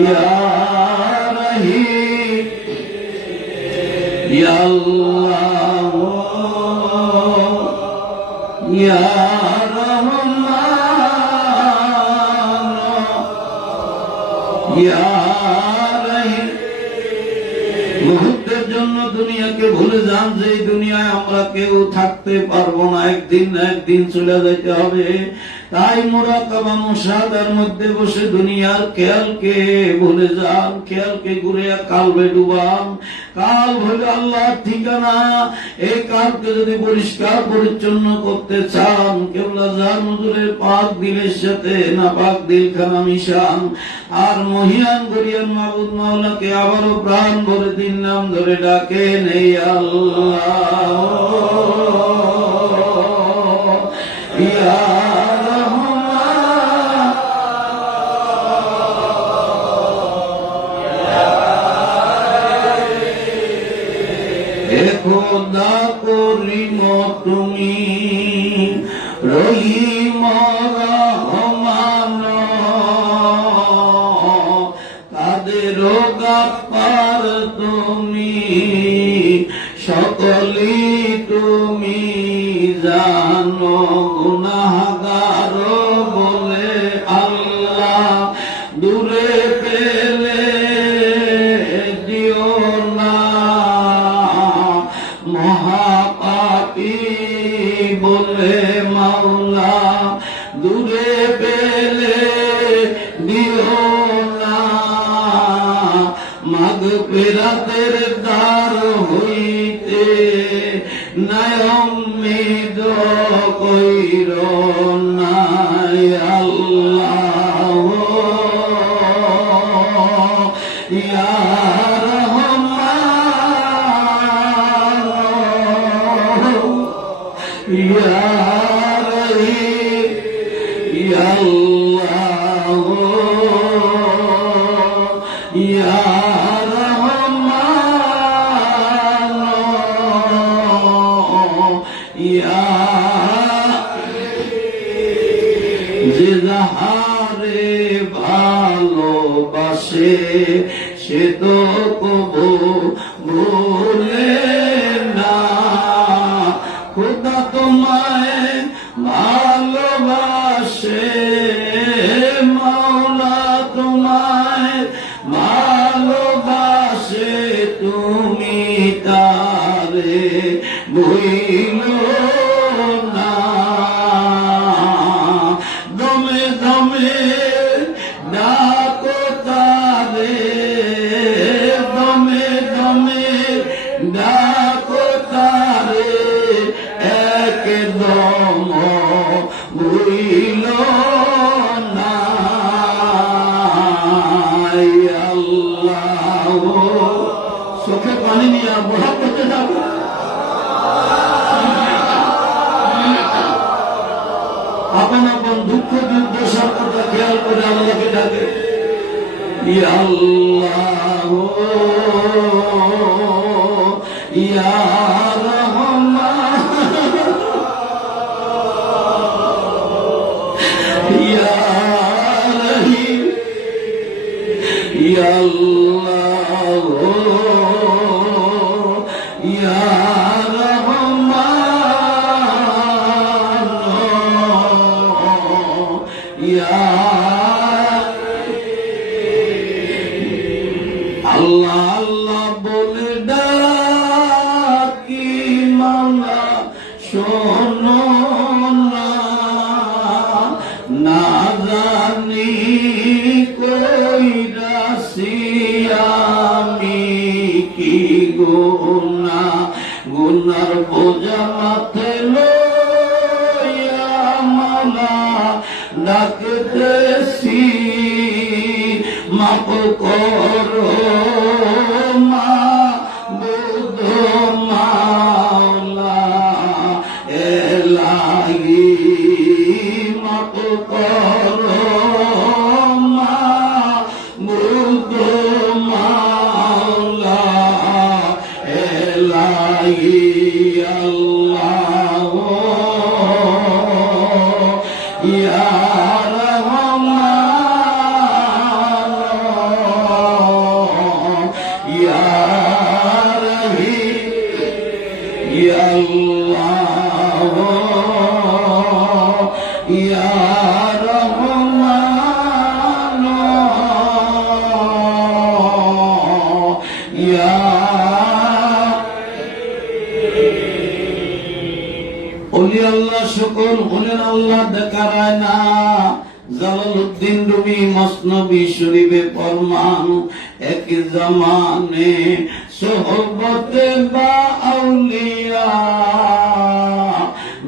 ইয়া রহিম ইয়া আল্লাহ ইয়া রহমান ইয়া রহিম। মুহূর্তের জন্য দুনিয়াকে ভুলে যান যে এই দুনিয়ায় আমরা কেউ থাকতে পারবো না, একদিন না একদিন চলে যেতে হবে। তাই মুরাকাবা মুশাহাদার মধ্যে বসে দুনিয়ার খেয়ালকে ভুলে যান, খেয়ালকে ঘুরে কালবে ডুবান। কাল হলো আল্লাহর ঠিকানা। এই কালকে যদি পরিষ্কার পরিচ্ছন্ন করতে চান, কেবলা যার হুজুরের পাক দিলের সাথে না পাক দিলখানা মিশান, আর মহিয়ান গরিয়ান মাবুদ মাওলাকে আবারও প্রাণ ভরে দিন নাম ধরে ডাকেন, এই আল্লাহ ইয়া খোদা করিম তুমি রহিম রহমান, কাদের গাফফার তুমি, সকলি তুমি জানো। গুনাহগার বলে আল্লাহ দূরে পেলে দিও না, মহাপাপী বলে মাওলা দূরে পেলে দিও না। মাগফিরাতের দ্বার হইতে নায়ম্মিদ কইর না, আল্লাহ ইয়া ইয়া রহিম ইয়া আল্লাহ ইয়া রহমান ইয়া। যে যাহারে ভালোবাসে সে তো কবু ভুলে না, খোদা তোমায় ভালোবাসে, মাওলা তোমায় ভালোবাসে, তুমি তারে ভুইলো না। দমে দমে ডাকো তারে, দমে দমে ডাকো তারে, একদম ভুইল না, আল্লাহ। চোখে পানি নিয়ে বড় করতে যাবো, আপন আপন দুঃখ দুর্দশার কথা খেয়াল করে আল্লাহকে ডাকে, ইয়া আল্লাহ ইয়া রহমান ইয়া রহিম ইয়া আল্লাহ ইয়া রহমান ইয়া আল্লাহ আল্লাহ বলে ডাকি মাওলা শোনো না, না জানি কইরাছি আমি কি গুনাহ, গুনার বোঝা মাথে লইয়া মাওলা ডাকতেছি, মাফ করো মাবুদ মাওলা, এলাহি মাফ করো মাবুদ মাওলা, এলাহি আল্লাহ ইয়া রহমান যখন হলেন আল্লাহ দেখা যায় না। জালালউদ্দিন রুমি মসনবী শরীফে ফরমান, এক জামানে সোহবতে বা আউলিয়া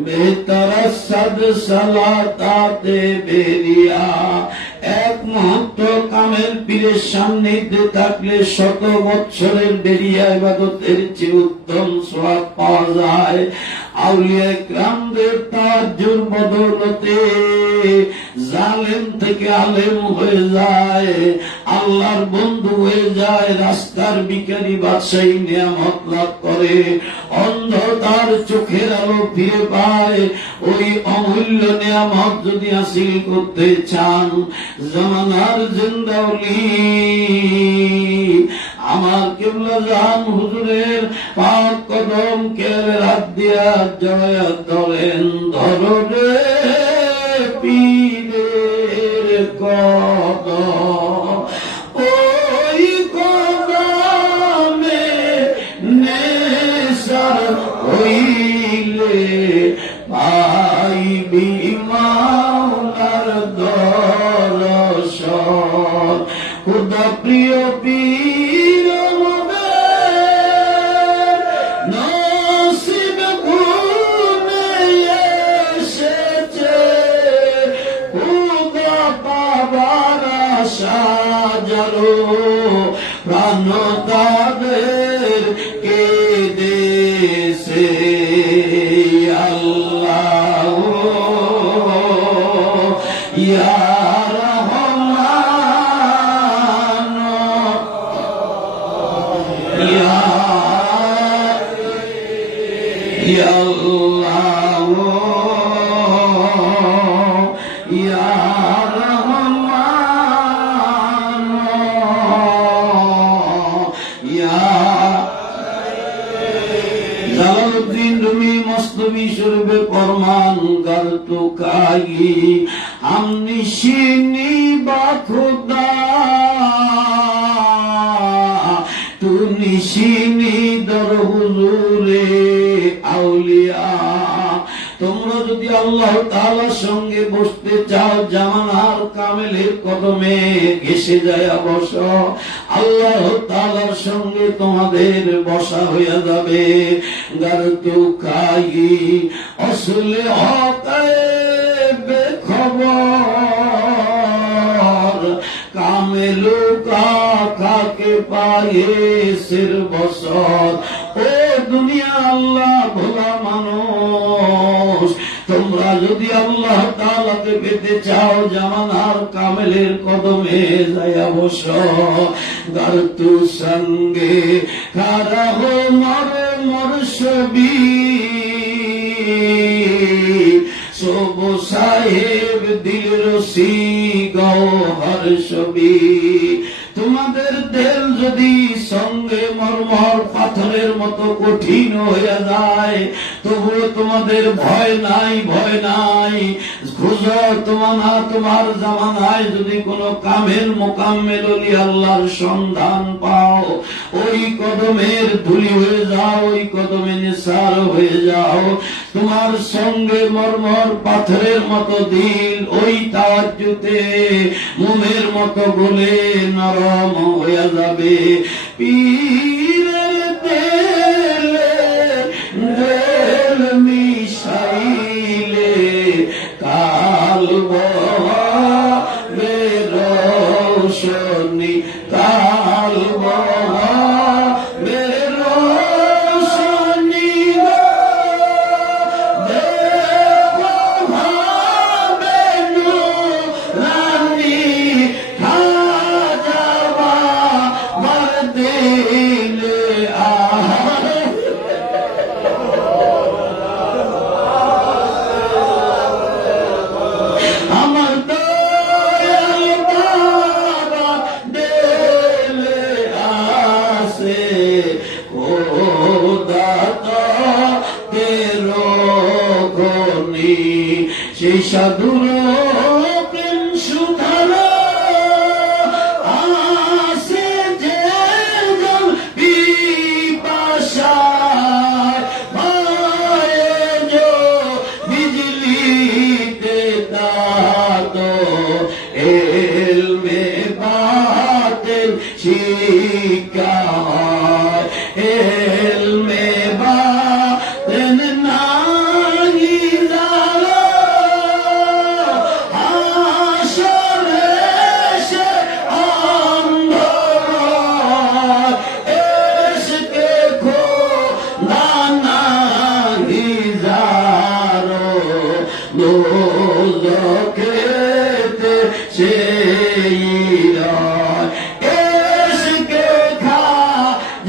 বেহতর সদ সালাতাতে বেরিয়া। এক মুহূর্ত কামেল পীরের সান্নিধ্যে থাকলে 100 বছরের বেরিয়া ইবাদতের চেয়ে উত্তম সওয়াব পাওয়া যায়। আউলিয়া কিরামদের তাওয়াজ্জুর বদৌলতে জালেম থেকে আলেম হয়ে যায়, আল্লাহর বন্ধু হয়ে যায়, রাস্তার ভিখারি বাদশাহী নিয়ামত লাভ করে, অন্ধ তার চোখের আলো ফিরে পায়। ওই অমূল্য নিয়ামত যদি হাসিল করতে চান, জামানার জিন্দা ওলি আমার কিবলা জান হুজুরের পাক কদম কেলে হাত দিয়া জয়া ধরেন, ধরো রে পীরের কদম, ওই কদমে নেশার হইলে পাইবি মাওলার দর্শন। খুদা প্রিয় পীর আমাদের নসিব গুনে এসেছে, খুদা পাবার আশা যারো প্রাণ তাদের কে দেশে। আল্লাহ ইয়া রহমান ইয়া আল্লাহ ইয়া রহমান ইয়া। জালালউদ্দিন রুমি মসনবী শরীফে ফরমান, গাল তো কাই আমনি শিনি বা খুদা তু নিশিনি দর হুজুরে আউলিয়া। তোমরা যদি আল্লাহ তাআলার সঙ্গে বসতে চাও, জামানার কামেলের কদমে ঘেসে যায় বসো, আল্লাহ তাআলার সঙ্গে তোমাদের বসা হইয়া যাবে। গারতু কাই আসলে হতায় বেখবর, কামেলু কাকে পায়ে সির বসর। ও দুনিয়া আল্লাহ ভোলা মানুষ, তোমরা যদি আল্লাহ তাআলাকে পেতে চাও, জামানার কামেলের কদমে যায়া বসো। গারতু সঙ্গে খারা হো মর মর ছবি, সব সাহেব দিল রসি গৌহর ছবি। তোমাদের দেল যদি সঙ্গে মরমর পাথরের মতো কঠিন হয়ে যায়, তবুও তোমাদের ভয় নাই, ভয় নাই। খুঁজো তোমার জামানায় যদি কোনো কামেল মোকাম্মেল ওলি আল্লাহর সন্ধান পাও, ওই কদমের ধুলি হয়ে যাও, ওই কদমে নিসার হয়ে যাও। তোমার সঙ্গে মরমর পাথরের মতো দিল, ওই তাওয়াজ্জুতে মোমের মতো গলে নরম হয়ে যাবে। পীরের দেল মিশাইলে কালব বেরোশনি, কালব বেরোশনি বেনু রানী খাজাবা দিলে আমার দয়াল বাবা দিলে শিক্ষা হয় এলমে বাতেন নাই জানো আসরে সে অন্ধ এসকে খোদা নাই জানো দোজখেতে সেই রয় এসকে খা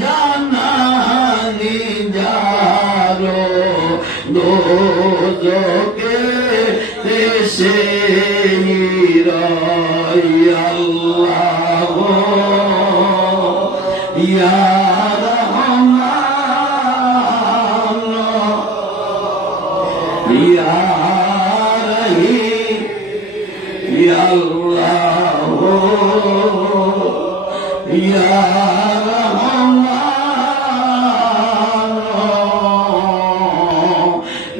জানানি যারো দোজখেতে সেই রয় আল্লাহ ইয়া রহমান ইয়া রহিম ইয়া আল্লাহ ইয়া রহমান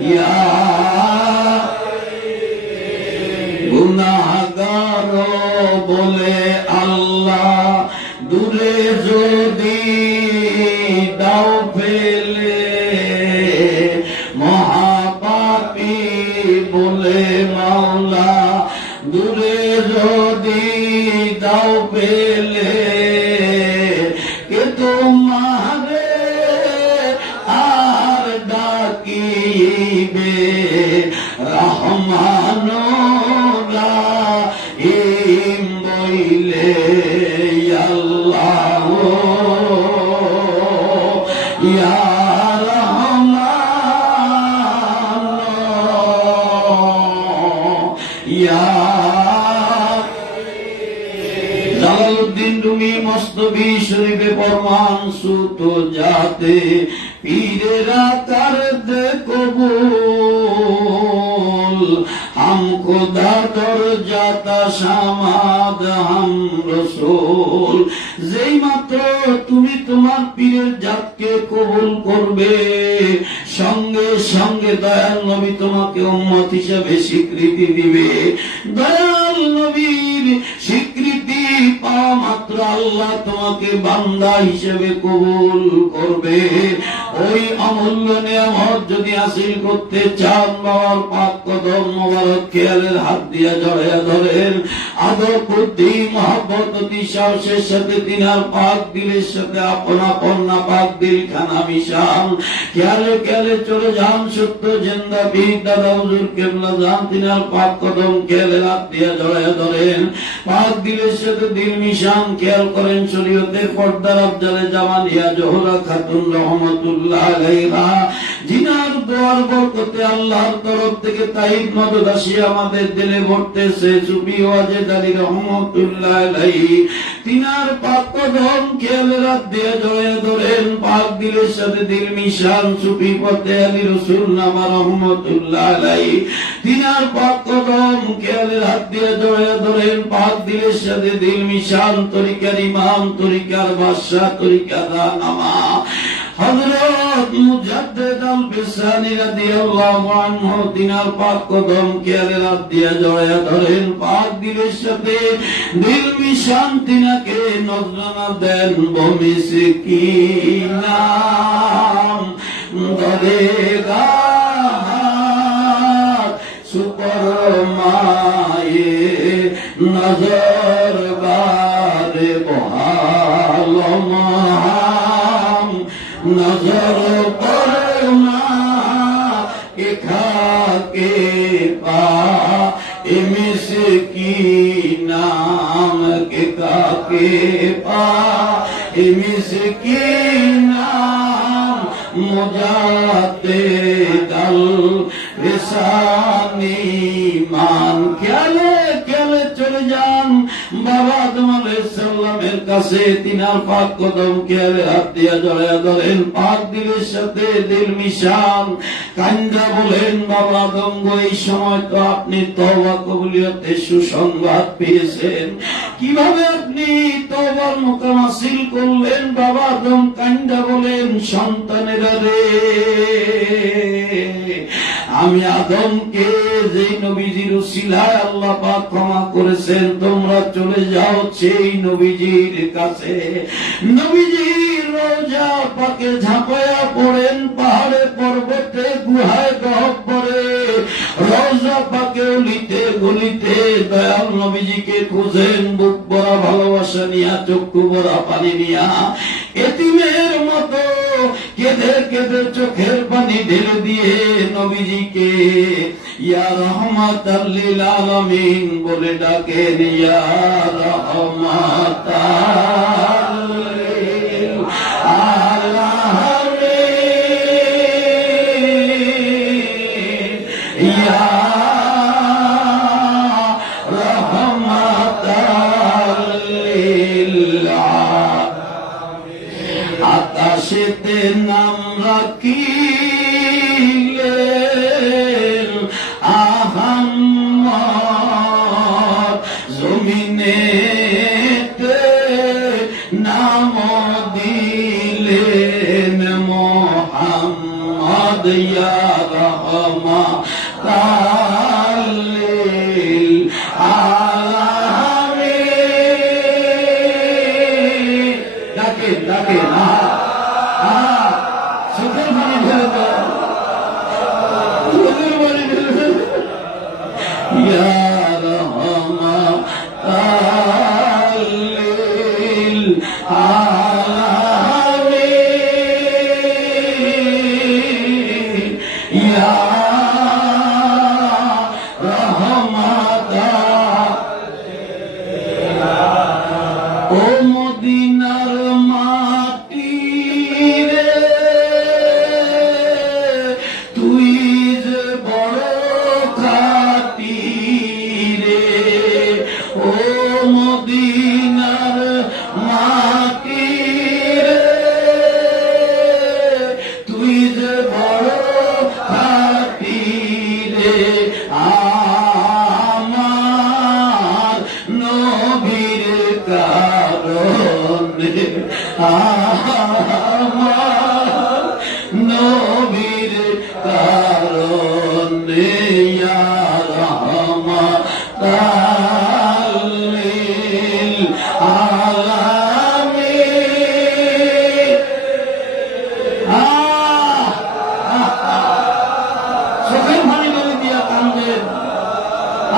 ইয়া গুনাহগার বলে আল্লাহ দূরে যদি দাও ফেলে মহাপাপী বলে মাওলা দূরে যদি দাও পেলে কে তোমারে আর ডাকিবে রহমান রাহিম বইলে আল্লাহ ইয়া রহমান ইয়া জালালউদ্দিন রুমি মস্তবি শরীফে ফরমান সুত যাতে পীরেরা কার দে কবুল হাম খোদা দরজাতা সামাদ হাম রসুল যেই মাত্র তুমি তোমার পীরের জাতকে কবুল করবে সঙ্গে সঙ্গে দয়াল নবী তোমাকে উম্মত হিসেবে স্বীকৃতি দিবে দয়াল নবীর স্বীকৃতি পাওয়া মাত্র আল্লাহ তোমাকে বান্দা হিসেবে কবুল করবে ওই অমূল্য নিয়ামত যদি হাসিল করতে চান বাবার পাক কদম মোবারক খেয়ালের হাত দিয়া জড়াইয়া ধরেন আদর বুদ্ধি মহব্বত অতি সাহসের সাথে তিনার পাক দিলের সাথে আপন আপন না পাক দিল খানা মিশান খেয়ালে খেয়ালে চলে যান সত্য জেন্দা বীর দাদা হুজুর কেবলা যান তিনার পাক কদম খেয়ালের হাত দিয়া জড়াইয়া ধরেন পাক দিলের সাথে দিল মিশান খেয়াল করেন শরীয়তের পর্দার আফজালে জামানিয়া জোহরা খাতুন রহমতুল্লাহ আলাইহা জিনার দোয়ার বরকতে আল্লাহর তরফ থেকে তাইব মদদ আসিয়া আমাদের দিলে ভরতেছে সুফি ওয়াজেদ আলী রহমতুল্লাহ আলাইহি তিনার পাক কদম খেয়ালের হাত দিয়া জড়াইয়া ধরেন পাক দিলের সাথে দিল মিশান সুফি পথে আলী রসুল নামা রহমতুল্লাহ আলাইহি তিনার পাক কদম খেয়ালের হাত দিয়া জড়াইয়া ধরেন পাক দিলের সাথে দিল মিশান তরিকার ইমাম তরিকার বাদশাহ তরিকার রাহনামা হযরত মুজাদ্দিদ আল বিসানি রাদিয়াল্লাহু আনহু তিনার পাক কদম খেয়ালের হাত দিয়া জড়াইয়া ধরেন পাক দিলের সাথে দিল মিশান তিনাকে নজরানা দেন বমিসকিনাম দরেগা সুপর মায়ে নজর বারে বহালম নজর করনা কে খাকে পা এমিস কি নাম কে কাকে পা এমিস কি নাম মুজাতে দল রেসানি মান খেলে খেলে চলে যান বাবা আদম আলাইহিস সালামের কাছে তিনার পাক কদম খেয়ালে হাত দিয়া জড়াইয়া ধরেন পাক দিলের সাথে দিল মিশান কান্দা বলেন বাবা আদম গো এই সময় তো আপনি তওবা কবুলিয়তের সুসংবাদ পেয়েছেন কিভাবে আপনি তওবার মুকাম হাসিল করলেন বাবা আদম কান্দা বলেন সন্তানেরা রে আমি আদমকে যে নবীজির উসিলায় আল্লাহ পাক ক্ষমা করেছেন, তোমরা চলে যাও সেই নবীজির কাছে। নবীজির রওজা পাকে ঝাঁপায়া পড়েন, পাহাড়ে পর্বতে গুহায় গহ্বরে রওজা পাকে অলিতে গলিতে দয়াল নবীজিকে খুঁজেন, বুক ভরা ভালোবাসা নিয়া, চক্ষু ভরা পানি নিয়া, এতিমের মতো কেঁদে কেঁদে চোখের পানি ঢেলে দিয়ে নবীজিকে ইয়া রাহমাতাল লিল আলামিন বলে ডাকেন, ইয়া রাহমাতাল লিল আলামিন, ইয়া রাহমাতাল লিল আলামিন। আকাশেতে নাম রাখিলেন আহাম্মদ, জমিনেতে নাম দিলেন মুহাম্মদ, ইয়া রাহমাতাল লিল আলামিন। ডাকে ডাকে না চোখের পানি ঢেলে দাও, চোখের পানি ঢেলে দাও, ইয়া রাহমাতাল লিল আলামিন, ইয়া রাহমাতাল। ও মদিনার মাটি রে, তুই যে বড় খাটি রে, ও মদিনার মাটি রে, তুই যে বড় খাটি রে, আমার নবীর কারণে, আমার নবীর কারণে, ইয়া রাহমাতাল লিল আলামিন। চোখের পানি বলে দিয়া কান্দেন,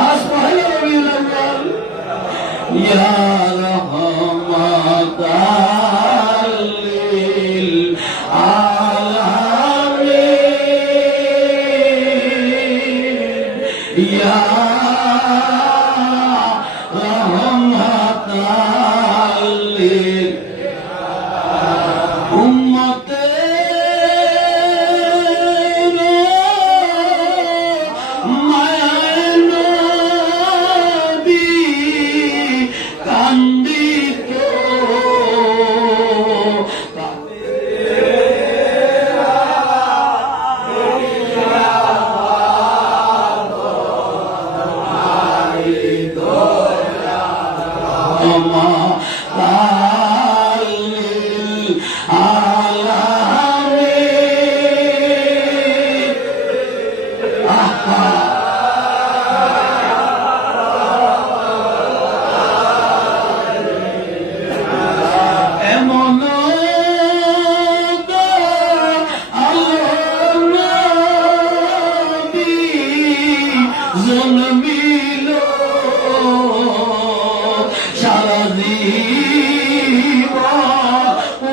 আজ পহেলা রবিউল আউয়াল, ইয়া রাহমাতাল লিল আলামিন, ইয়া রাহমাতাল লিল উম্মতের মায়ায় নবী কান্দিত, রাহমাতাল লিল আলামিন। এমন নবী জন্মিল সারা জীবন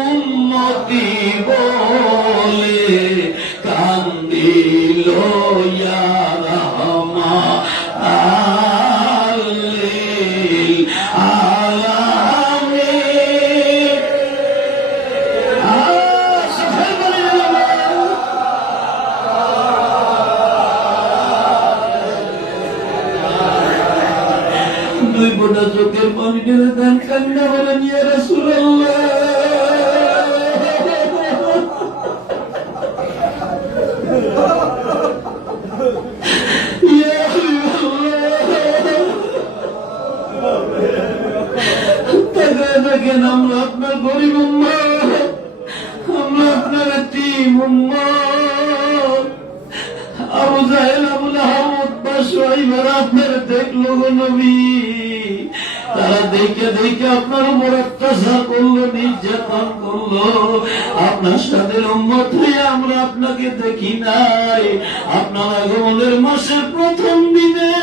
উম্মতি বলে কান্দিল, ইয়া রাহমাতাল লিল আলামিন। চোখের পানি ঢেলে দাও, দুই ফোঁটা চোখের পানি ঢেলে দেন, কান্না বলেন, ইয়া রাসূলুল্লাহ। ইয়া হাবিবাল্লাহ, দেখেন আমরা আপনার গরিব উম্মত, আমরা আপনার এতিম উম্মত, আবু জাহেল, আবু লাহাব, উতবা, শুয়াইব আপনার দেখলো গো নবী। তারা দেখে দেখে আপনার উপর অত্যাচার করলো, নির্যাতন করলো। আপনার সাথে উম্মত হয়ে আমরা আপনাকে দেখি নাই। আপনার আগমনের মাসের প্রথম দিনে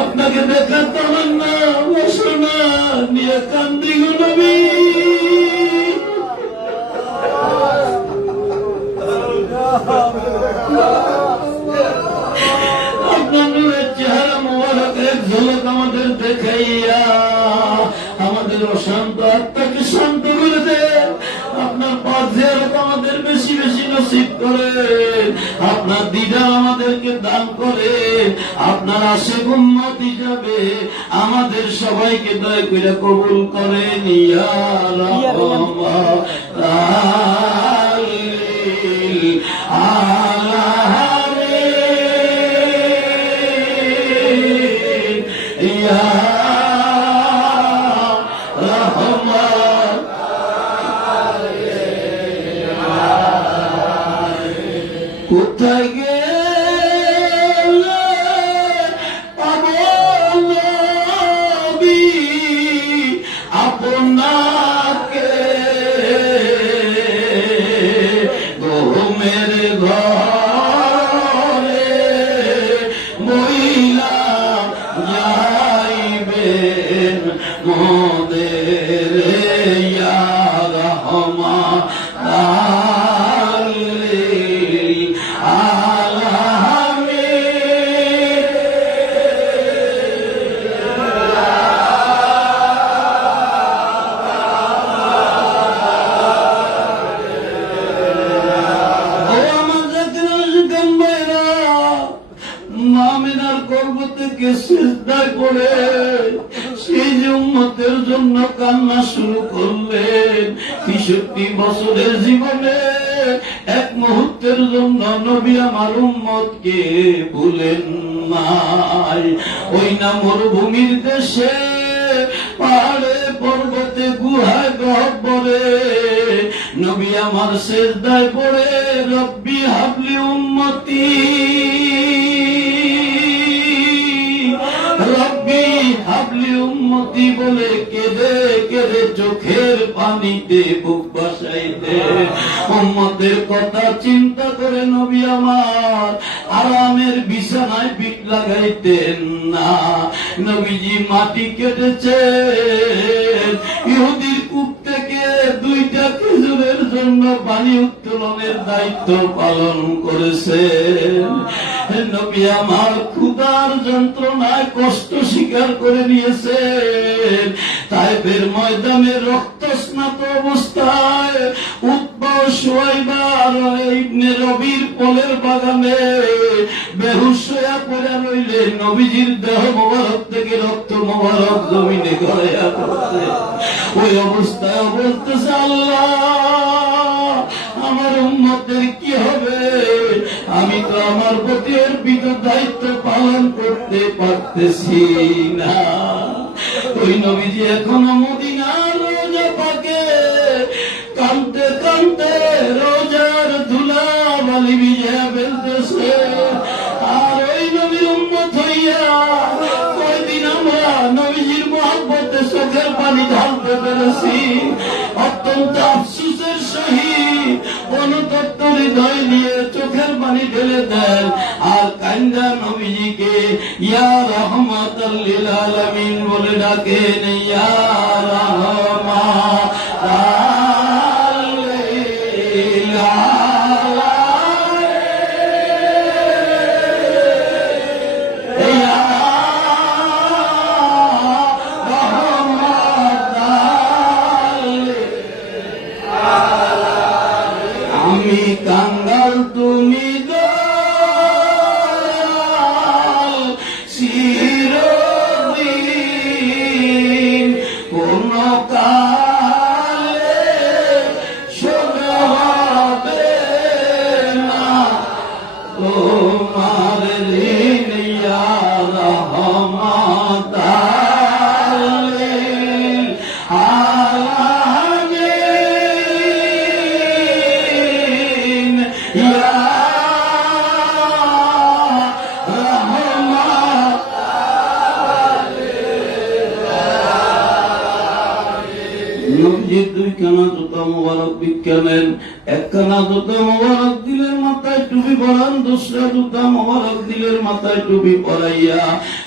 আপনাকে দেখার তামান্না বাসনা নিয়ে কান্দি গো নবী। আপনার নূরের চেহারা মোবারক এক ঝলক আমাদের দেখাইয়া আমাদের অশান্ত আত্মাকে শান্ত করে দেন। আপনার পাঁচ জিয়ারত আমাদের বেশি বেশি নসিব করেন। আপনার দিদার আমাদেরকে দান করে। আপনার আশিক উম্মত হিসাবে আমাদের সবাইকে দয়া করে কবুল করেন। ইয়া রাহমান কোথায় গেলে পাবো নবী আপনাকে, ঘুমের ঘরে মহিলা যাইবেন মোদের ইয়া রহমান জন্য কান্না শুরু করলেন। ৬৩ বছরের জীবনে এক মুহূর্তের জন্য নবী আমার উম্মতকে ভুলেন নাই। ওই না মরুভূমির দেশে, পাহাড়ে পর্বতে, গুহায় গহ্বরে নবী আমার সিজদায় পড়ে রব্বি হাবলি উম্মতি, রব্বি হাবলি উম্মতি বলে কেঁদে কেঁদে চোখের পানিতে বুক ভাসাইতে। উম্মতের কথা চিন্তা করে নবী আমার আরামের বিছানায় পিঠ লাগাইতেন না। নবীজি মাটি কেটেছেন, ইহুদির কূপ থেকে 2টা খেজুরের জন্য পানি উত্তোলনের দায়িত্ব পালন করেছেন। নবী আমার ক্ষুধার যন্ত্রণায় কষ্ট স্বীকার করে নিয়েছেন। তাইফের ময়দানে রক্তস্নাত অবস্থায় উতবা, শুয়াইবা আর ইবনে রবির ফলের বাগানে বেহুশ হয়ে পড়ে রইলেন। নবীজির দেহ মোবারক থেকে রক্ত মোবারক জমিনে গড়াইয়া পড়ছে। ওই অবস্থায় বলতেছে, আল্লাহ আমার উম্মতের কি হবে? আমি তো আমার প্রতি অর্পিত দায়িত্ব পালন করতে পারতেছি না। ওই নবীজি এখনো মদিনার রোজা পাকে কাঁদতে কাঁদতে রোজার ধুলা বালি ভিজিয়ে ফেলতেছে। আর ওই নবীর উম্মত হইয়া কয়দিন আমরা নবীজির মহব্বতে চোখের পানি ঢালতে পেরেছি। অত্যন্ত আফসোসের সহিত অনুতপ্ত হৃদয় নিয়ে চোখের পানি ঢেলে দেন আর কান্দা নবীজিকে ইয়া রাহমাতাল লিল আলামিন বলে ডাকেন। ইয়া রাহমান কাঙ্গাল তুমি দয়াল চিরদিন নবীজির দুইখানা জুতা মোবারক ভিক্ষা নেন। একখানা জুতা মোবারক দিলের মাথায় টুপি পরান, দুসরা জুতা মোবারক দিলের মাথায় টুপি পরাইয়া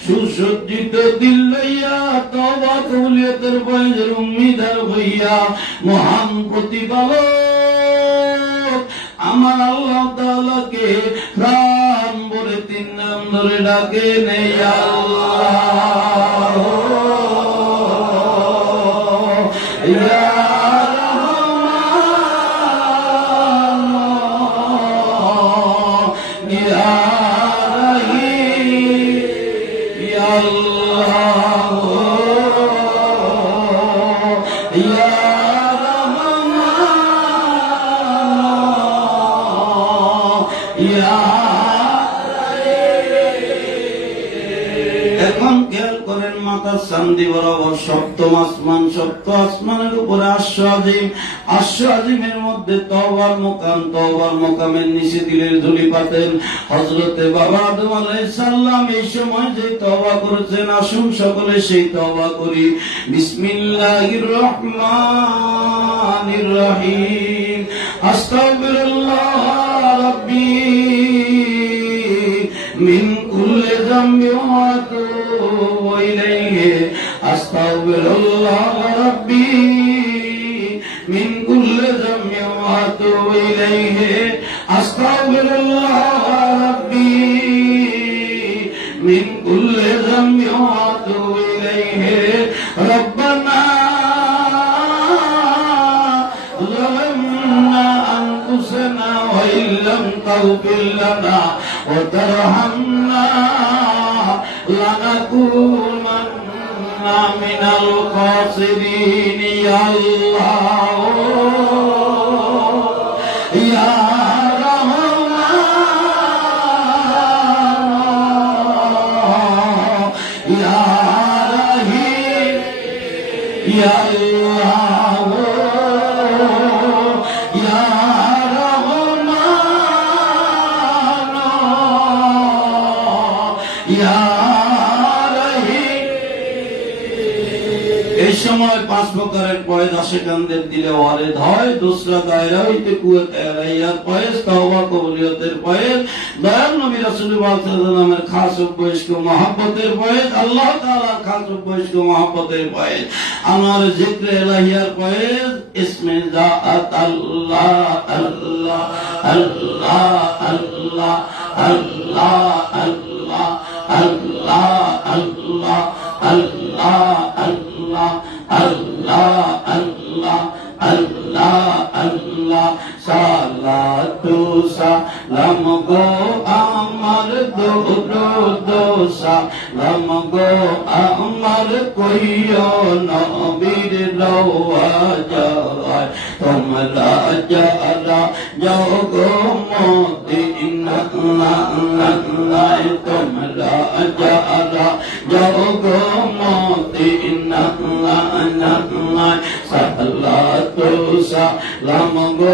সুসজ্জিত দিল লইয়া তওবা কবুলিয়তের ফয়েজের উম্মিদার হইয়া মহান প্রতিপালক আমার আল্লাহ তাআলাকে প্রাণ ভরে 3 নাম ধরে ডাকে নেই আল্লাহ ইয়া এখন খেয়াল করেন মাথার চান্দি বরাবর সপ্তম আসমান, সপ্ত আসমানের উপরে আরশ আজিম, আরশ আজিমের মধ্যে তওবার মুকাম, তওবার মুকামের নিচে দিলের ধুলি পাতেন হযরতে বাবা আদম আলাইহিস সালাম। এই সময় যে তওবা করেছেন আসুন সকলে সেই তওবা করি। বিসমিল্লাহির রহমানির রহিম। আস্তাগফিরুল্লাহ রাব্বি মিন কুল্লি যামবিন ওয়া আতুবু ইলাইহি। আস্তাগফিরুল্লাহ রাব্বি মিন কুল্লি যামবিন ওয়া আতুবু ইলাইহি। আস্তাগফিরুল্লাহ রাব্বি মিন কুল্লি যামবিন ওয়া আতুবু ইলাইহি। রব্বানা যালামনা আনফুসানা ওয়া ইল্লাম তাগফির লানা ওয়া তারহামনা লানাকুনান্না মিনাল খাসিরিন। ইয়া আল্লাহ ইয়া রহমান ইয়া রহিম ইয়া আল্লাহ ইয়া রহমান ইয়া রহিম। এই সময় 5 প্রকারের পয়েজ আশিকানদের দিলে ওয়ারিদ হয়। দুসরা দায়রা হইতে কুয়াত এলাইয়ার পয়েজ, তওবা কবুলিয়তের পয়েজ, দয়াল নবী রাসূলুল্লাহ সাল্লাল্লাহু আলাইহি ওয়াসাল্লামের খাস উপদেশ ও মহব্বতের পয়েজ, আল্লাহ তাআলার খাস উপদেশ ও মহব্বতের পয়েজ, আমার জিক্র এলাহিয়ার পয়েজ, ইসমে জাআত আল্লাহ আল্লাহ আল্লাহ আল্লাহ আল্লাহ আল্লাহ আল্লাহ আল্লাহ আল্লাহ আল্লাহ আল্লাহ আল্লাহ আল্লাহ আল্লাহ। সালাতু সালাম গো আমার দুরূদ সালাম গো আমার কইও নবীর রওয়াজায়। তোমরা যারা যাও গো মদিনা নায়, তোমরা যারা যাও গো মদিনা নায়। সালাতু সালাম গো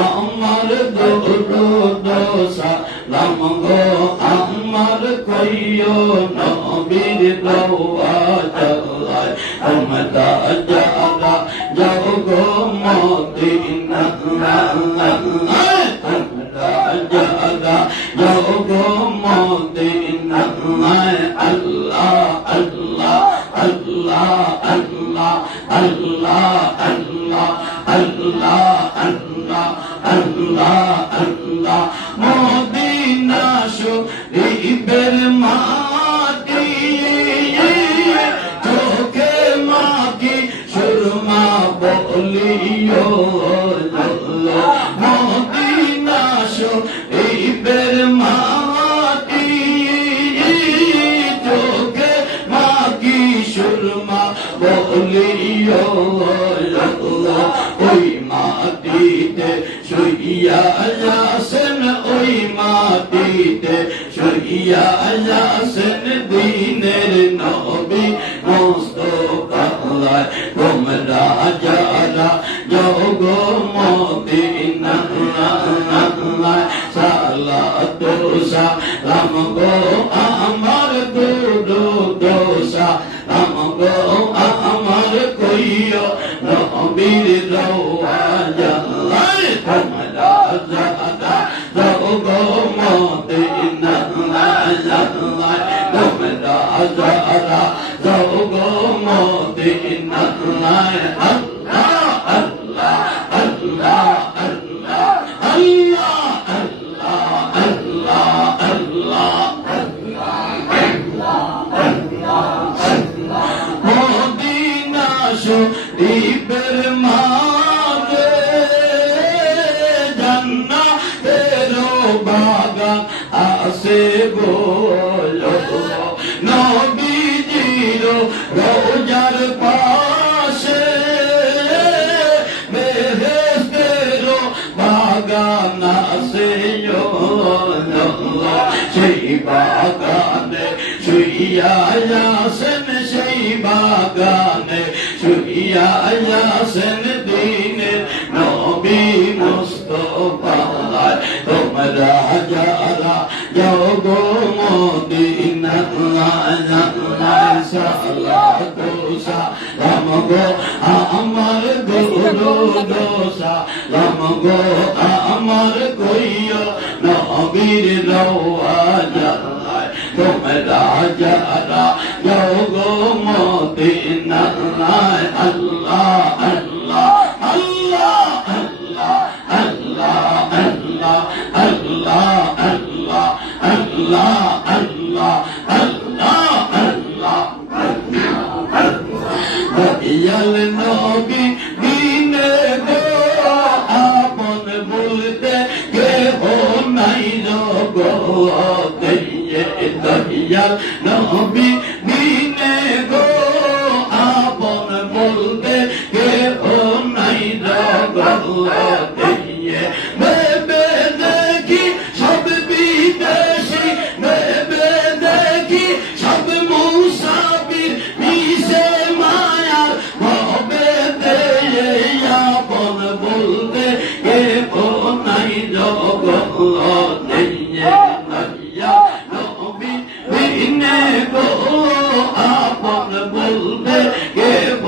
আমার দুরূদ সালাম গো আমার কইও নবীর রওয়াজায়। তোমরা যারা যাও গো মদিনা নায়, তোমরা যারা যাও গো মদিনা নায়। আল্লাহ আল্লাহ আল্লাহ আল্লাহ আল্লাহ আল্লাহ আল্লাহ আল্লাহ আল্লাহ আল্লাহ। মদিনা শরীফের মাটি চোখে মাটি সুরমা বলিও। মদিনা শরীফের মাটি চোখে মাটি সুরমা বলিও। ওই মাটিতে শুইয়া আছেন, ওই মাটিতে শুইয়া আছেন দিনের নবী মুস্তাফা। তোমরা যারা যাও গো মদিনা নায়, সালাতু সালাম গো আমার দুরূদ সালাম গো আমার কইও নবীর মদিনায় আল্লাহ আল্লাহ আল্লাহ আল্লাহ আল্লাহ আল্লাহ আল্লাহ আল্লাহ মদিনা শরীফের মাঝে জান্নাতের বাগান আছে গো নবীজির রওজার পাশে বেহেশতের বাগান আছে সেই বাগানে শুইয়া আছেন সেই বাগানে শুইয়া আছেন দিনের নবী মুস্তাফা তোমরা যারা যাও গো মদিনায় সালাতু সালাম গো আমার গুরু সালাম গো আমার কইও নবীর রওজায় তোমরা যারা যাও গো মদিনায় আল্লাহ আল্লাহ আল্লাহ আল্লাহ আল্লাহ আল্লাহ আল্লাহ আল্লাহ আল্লাহ আল্লাহ আল্লাহ দয়াল নবী বিনে গো আপন বলতে কেহ নাই জগতে দয়াল নবী বিনে গো আপন বলতে কেহ নাই জগতে ভেবে দেখি সব বিদেশি ভেবে দেখি সব মুসাফির মিশে মায়ার ভবে আপন বলতে কেহ নাই জগতে নবী বিনে গো আপন বলতে কেহ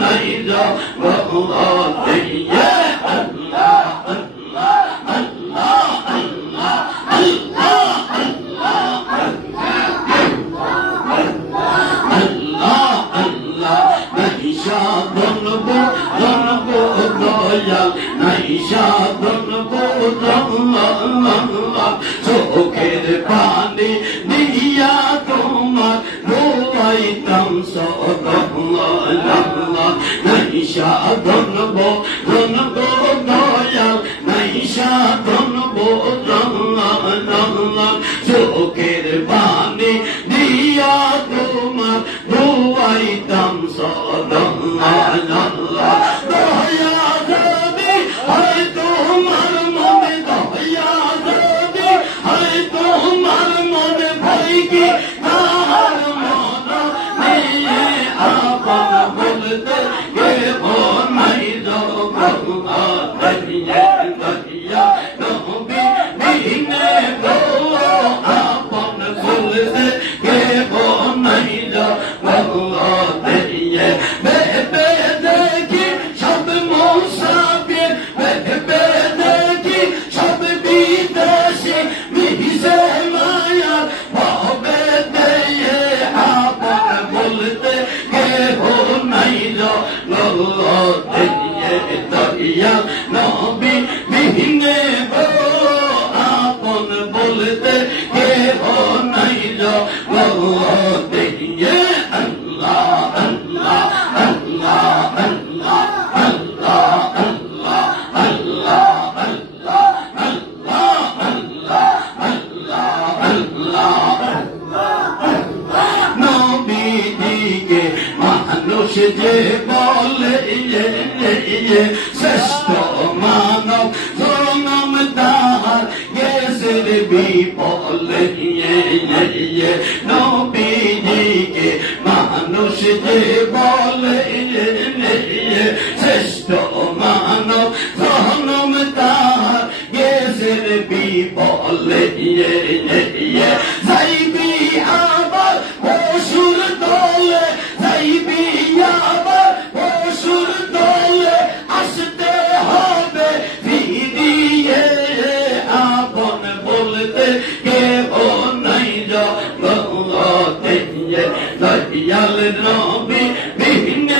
নাই জগতে চোখের পানি দিয়া তোমার রোয়াইতাম নাইশা ধনব ধনব দয়াল নাইশা ধনব চোখের পানি দিয়া তোমার রোয়াইতাম দয়া দেবী হয় তোমার মনে দয়া দেবী হয় তোমার মনে ভাই কি তাহার মন নিয়ে আপন বলতে কেহ নাই জগতে দয়া নবী বিনে গো আপন বলতে কেহ নাই জগতে ভেবে দেখি সব মুসাফির ভেবে দেখি সব বিদেশি মিশে মায়ার ভবে আপন বলতে কেহ নাই জগতে দয়া নবী বিনে গো আপন বলতে কেহ নাই জগতে আল্লাহ আল্লাহ আল্লাহ আল্লাহ আল্লাহ আল্লাহ আল্লাহ আল্লাহ আল্লাহ আল্লাহ আল্লাহ নবীজিকে মানুষ যে বলে শ্রেষ্ঠ মানব জনম তাহার গেছের বিপলে নবীজিকে মানুষ যে বলে শ্রেষ্ঠ মানব জনম তাহার গেছের বিপলে যাইবি আবার পশুর দলে যাইবি আবার পশুর দলে আসতে হবে ফিরিয়ে আপন বলতে কেহ নাই জগতে দয়াল নবী বিনে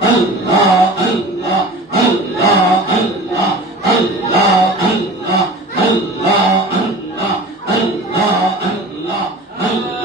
আল্লাহ আল্লাহ আল্লাহ আল্লাহ আল্লাহ আল্লাহ আল্লাহ আল্লাহ আল্লাহ আল্লাহ আল্লাহ